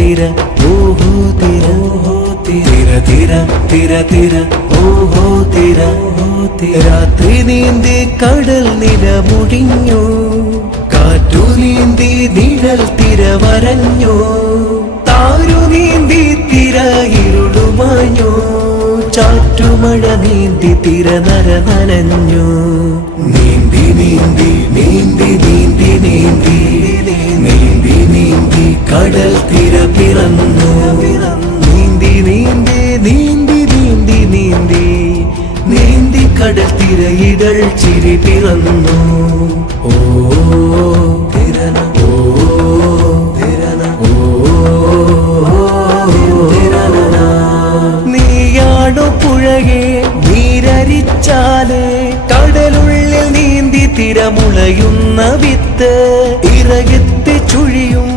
തിര ഓഹോ തിര തിര തിര തിര തിര ഓഹോ തിര രാത്രി നീന്തി കടൽ നില മുടിഞ്ഞു കാറ്റു നീന്തി നിഴൽ തിര വരഞ്ഞു താരു നീന്തി തിര ഇരുളുമാഞ്ഞു ചാറ്റുമഴ നീന്തി തിര നര നനഞ്ഞു നീന്തി നീന്തി നീന്തി നീന്തി നീന്തി നീന്തി നീന്തി കടൽ തിര പിറന്നു നീന്തി നീന്തി നീന്തി നീന്തി നീന്തി നീന്തി കടൽ തിര ഇതൾ ചിരി പിറന്നു ഓ തിരന ഓ തിരന ഓ തിരന നീയാണു പുഴകെ നീരരിച്ചാലേ കടലുള്ളിൽ നീന്തി തിരമുളയുന്ന വിത്ത് ഇറകെത്തി ചുഴിയും